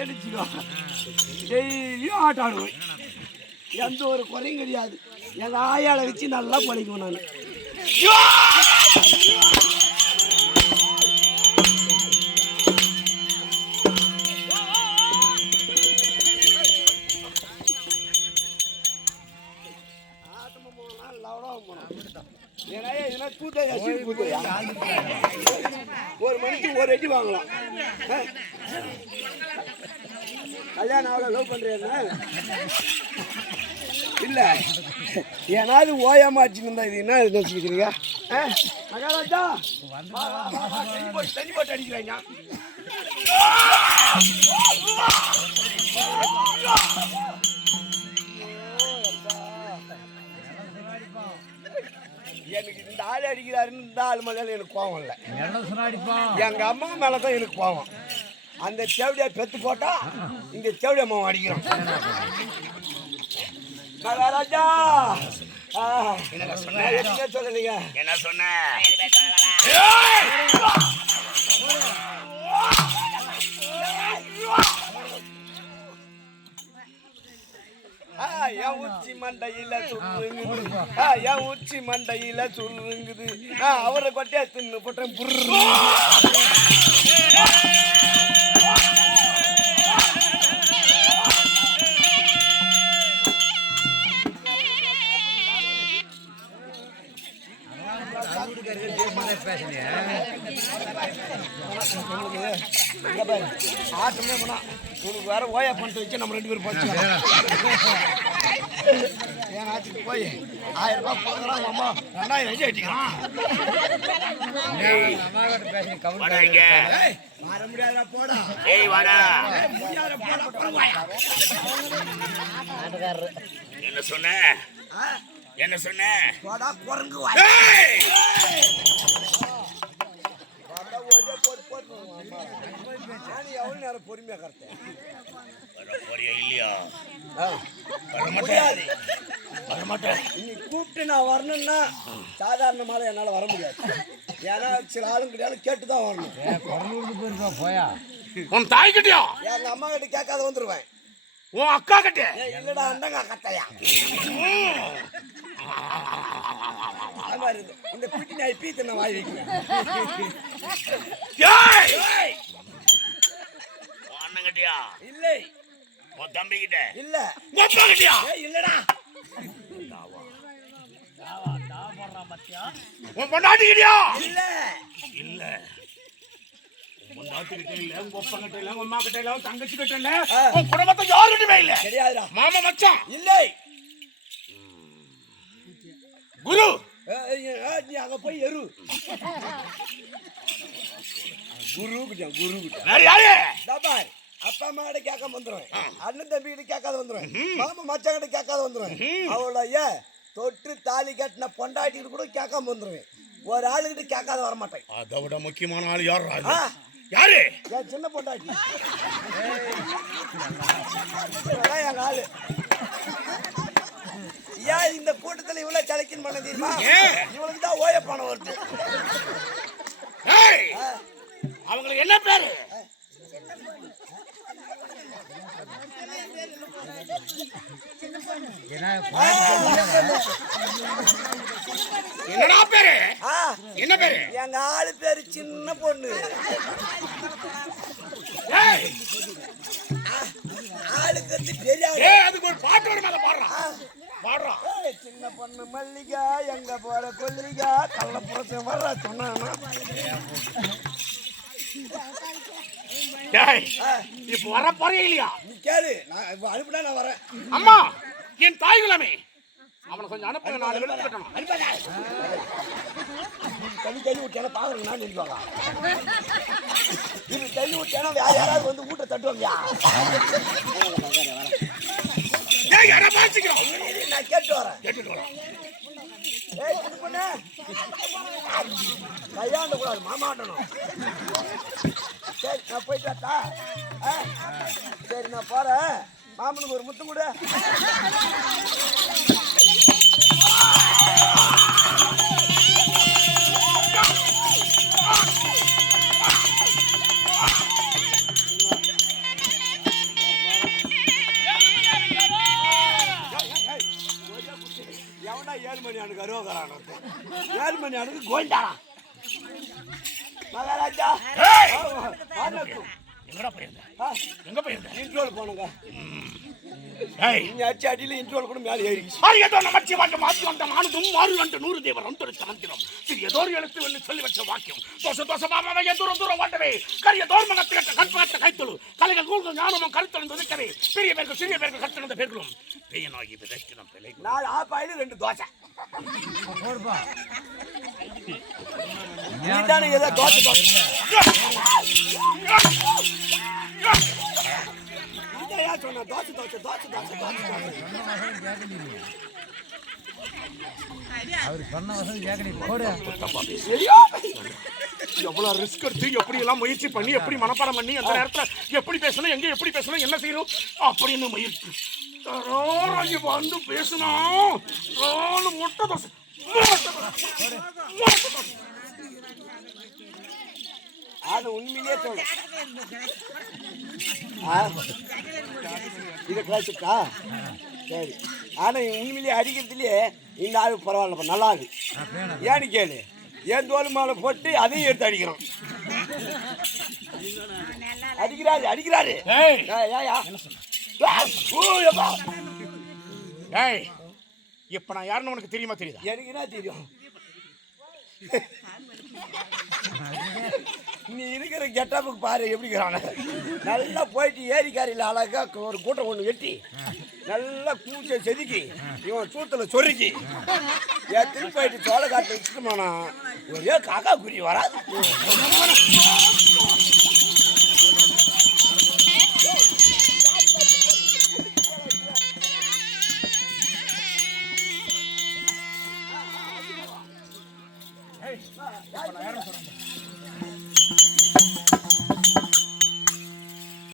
எடுத்துக்கோ டெய்லியும் ஆட்டம் ஆடுவேன் எந்த ஒரு குறையும் கிடையாது. எங்கள் ஆயாளை வச்சு நல்லா பழிக்குவேன் நான். ஒரு மணிக்கு ஒரு அடி வாங்கலாம். கல்யாணம் அவ்வளோ லவ் பண்ணுறேன்னா இல்லை. ஏனாவது ஓயாம அடிச்சுன்னு இது என்ன இது வச்சுக்கிறீங்க மகாராஜா! தண்ணி போட்டு அடிக்கிறாங்க எனக்கு இந்த ஆள் அடிக்கிறாருன்னு இந்த ஆள் மேலே எனக்கு கோவம் இல்லை. எங்க அம்மா மேல தான் எனக்கு கோவம். அந்த செவடியை பெத்து போட்டா இந்த செவடி அம்மா அடிக்கிறோம் மகாராஜா! எதுவுமே சொல்லலைங்க என்ன சொன்ன? ஆ, என் உச்சி மண்டையில சுருங்குது. என் உச்சி மண்டையில சுருங்குது. அவரை கொட்டையா தின்னு போட்டேன். புர்ரு. பாரு, ஆட்டமே பண்ணா உனக்கு வேற ஓயா பண்ணிட்டு வச்சு நம்ம ரெண்டு பேரும் போச்சு என் ஆச்சுக்கு போய் ஆயிரம் ரூபாய் கொடுக்குறான் அம்மா. ரெண்டாயிரம் முடியாதா போடா. பரவாயா ஆட்டுக்காரரு. என்ன சொன்ன? என்ன சொன்ன? போடா குரங்கு வா ஏய்! பார்த்தா ஒரே போட்டு பொறுமையாக கருத்தேன் வர போறியா இல்லையா? முடியாது. வரமாட்டேன் இன்னைக்கு கூப்பிட்டு நான் வரணும்னா சாதாரண மாலை என்னால் வர முடியாது. ஏன்னா சில ஆளுங்க கிடையாது கேட்டு தான் வரணும் உன் தாய் கிட்டயா எங்க அம்மா கிட்ட கேட்காத வந்துருவேன். உன் அக்கா கிட்ட இல்லடா அண்டங்க கத்தையா அது மாதிரி இருக்கு. இந்த பிட்டி நாய் பீ தின்ன வாய் வைக்கிறேன். ஏய்! உன் அண்ணன் கிட்டயா இல்லை உன் தம்பி கிட்ட இல்ல. அப்பா கிட்டயா ஏய் இல்லடா உன் பொண்டாட்டி கிட்டயா இல்ல. இல்ல குடும்பத்தை யாருக்கிட்டமே இல்ல. கிடையாதுடா. மாமா மச்சான். இல்லை குரு ஏய், ஏய், ஏய், நீ அங்க போய் எரு. குரு கிட்ட குரு கிட்ட. வேற யாரு? பார் அப்பா அம்மா கிட்ட கேட்காம வந்துருவேன். அண்ணன் தம்பி கிட்ட கேட்காத வந்துருவேன். மாமா மச்சான் கிட்ட கேட்காத வந்துருவேன். அவள ஏன் தொட்டு தாலி கட்டின பொண்டாட்டி கூட கேட்காம வந்துருவேன். ஒரு ஆளுகிட்ட கேட்காத வர மாட்டேன் அதை விட முக்கியமான ஆள் யார் யாரு? என் சின்ன பொண்டாட்டி. எங்க ஆளு. ஏன் இந்த கூட்டத்துல இவ்வளவு செலக்கின் பண்ண தெரியுமா? இவளுக்கு தான் ஓய பணம் வருது அவங்களுக்கு என்ன பேரு? என்னடா பேரு? என்ன பேரு? எங்க ஆளு பேரு சின்ன பொண்ணு. ஆளுக்கு ஏய் அதுக்கு ஒரு பாட்டு வரும் அதை பாடுறான் சின்ன பொண்ணு மல்லிகா எங்க போற கொல்லிகா? கள்ளப்புறத்தை வர்ற சொன்னானா? ஏய் இப்ப வர போறே இல்லையா? நீ கேளு நான் இப்ப அனுப்புனா நான் வரேன். அம்மா என் தாய் குலமே அவனை கொஞ்சம் அனுப்புங்க நாலு எழுத்து கட்டணும் அனுப்பாதா தண்ணி விட்டேனா பாக்குறேன் நான் நினைப்பாங்க இது தண்ணி விட்டேனா யாராவது வந்து வீட்டை தட்டுவாங்கயா? நான் கேட்டு வரேன் கேட்டுட்டு வரேன் ஏய் சின்ன பொண்ணு கையாண்ட கூடாது மாமாட்டணும் சரி நான் போயிட்டு வரட்டா? ஆ சரி நான் போறேன் மாமனுக்கு ஒரு முத்தம் கொடு எல்லாம் ஏழ்மணியானுக்கு அருவகரான ஏழ்மணியானுக்கு கோயிண்டாரா மகாராஜா எங்கடா எங்க போயிருந்தேன் இன்ட்ரோல் ஏய். நீ அச்சு அடியில இன்ட்ரோல் கூட மேலே ஏறிச்சு ஆரியதோ நமச்சி வாக்கியம் மாற்றி வந்த மானுதும் மாறு வந்த நூறு தேவர் அந்தரித்த மந்திரம் சிறிய தோர் எழுத்து வெள்ளி சொல்லி வச்ச வாக்கியம். தோச தோச பாபாவைய தூரம் தூரம் வாட்டவே கரிய தோர் மகத்து கட்ட கற்பகத்த கைத்தொழு. கலைகள் கூழ்கள் ஞானமும் கருத்தொழுந்து உதிக்கவே. பெரிய பேர்கள் சிறிய பேர்கள் கற்றிருந்த பேர்களும். பெயனாகி விதைக்கினம் பிழை நாலு ஆப் ஆயில ரெண்டு தோசை. நீ தானே ஏதோ தோசை தோசை. அவர் சொன்ன வசதி போடு. எவ்வளவு ரிஸ்க் எடுத்து எப்படி எல்லாம் முயற்சி பண்ணி எப்படி மனப்பாடம் பண்ணி அந்த நேரத்துல எப்படி பேசணும் எங்க எப்படி பேசணும் என்ன செய்யணும் அப்படின்னு முயற்சி. தரோராகி வந்து பேசணும் நாலு முட்டை தோசை முட்டை தோசை. முட்டை தோசை. அது உண்மையிலேயே தோணும்? இது கிளாஸுக்கா சரி. ஆனா உண்மையிலேயே அடிக்கிறதுலயே இந்த ஆளு பரவாயில்லப்பா நல்லா இருக்கு. ஏன்னு கேளு. என் தோல் மேலே போட்டு அதையும் எடுத்து அடிக்கிறோம். அடிக்கிறாரு அடிக்கிறாரு. ஏய் இப்ப நான் யாருன்னு உனக்கு தெரியுமா தெரியுதா? எனக்கு என்ன தெரியும்? நீ இருக்கிற கெட்டப்புக்கு பாரு எப்படிங்கிறான நல்லா போயிட்டு ஏரிக்காரியில் அழகா ஒரு கூட்டம் ஒன்று வெட்டி நல்லா கூச்ச செதுக்கி இவன் சூத்தில் சொருக்கி. என் திருப்பி போயிட்டு சோளக்காட்டில் வச்சுட்டு போனா ஒரே காக்கா குறி வராது.